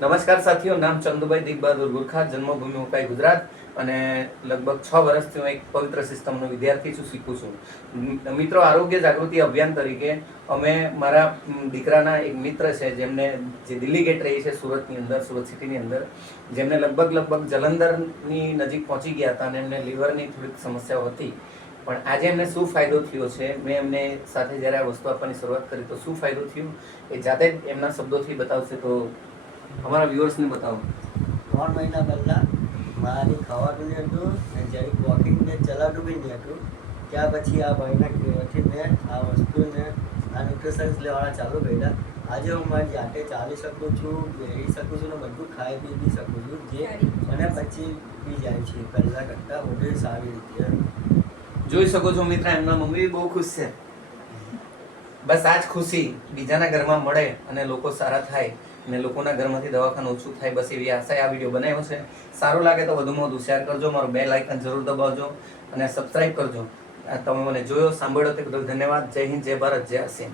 નમસ્કાર સાથીઓ, નામ ચંદુભાઈ દીપબહાદુર ગુરખા, જન્મભૂમિ ઉકાઈ ગુજરાત અને લગભગ 6 વર્ષથી હું એક પવિત્ર સિસ્ટમનો વિદ્યાર્થી છું, શીખું છું. મિત્રો, આરોગ્ય જાગૃતિ અભિયાન તરીકે અમે મારા દીકરાના એક મિત્ર છે જેમને જે દિલ્હી ગેટ રહી છે સુરતની અંદર, સુરત સિટીની અંદર, જેમને લગભગ જલંધરની નજીક પહોંચી ગયા હતા અને એમને લીવરની થોડીક સમસ્યાઓ હતી. પણ આજે એમને શું ફાયદો થયો છે, મેં એમને સાથે જ્યારે આ વસ્તુ આપવાની શરૂઆત કરી તો શું ફાયદો થયો એ જાતે જ એમના શબ્દોથી બતાવશે. તો અમારા વ્યુઅર્સને બતાવો. 3 મહિના પહેલાં મારી ખાવાનું નહીં હતું ને જ્યારે વોકિંગ ને ચલાવતું બી નહીં હતું. ત્યાર પછી આ ભાઈના કહેવાથી મેં આ વસ્તુને આ ન્યુટ્રિશન્સ લેવાના ચાલુ કર્યા. આજે હું મારી જાતે ચાલી શકું છું, બેસી શકું છું ને બધું ખાઈ પી બી શકું છું, જે મને પછી બી જાય છે પહેલાં કરતાં વધુ સારી રીતે. જોઈ શકો છો મિત્ર, એમના મમ્મી બહુ ખુશ છે. બસ આ જ ખુશી બીજાના ઘરમાં મળે અને લોકો સારા થાય અને લોકોના ઘરમાંથી દવાખાનું ઓછું થાય, બસ એવી આશાએ આ વિડીયો બનાવ્યો છે. સારું લાગે તો વધુમાં વધુ શેર કરજો, મારું બેલ આઇકન જરૂર દબાવજો અને સબસ્ક્રાઈબ કરજો. તમે મને જોયો, સાંભળ્યો તે બદલ ધન્યવાદ. જય હિન્દ, જય ભારત, જય આસિમ.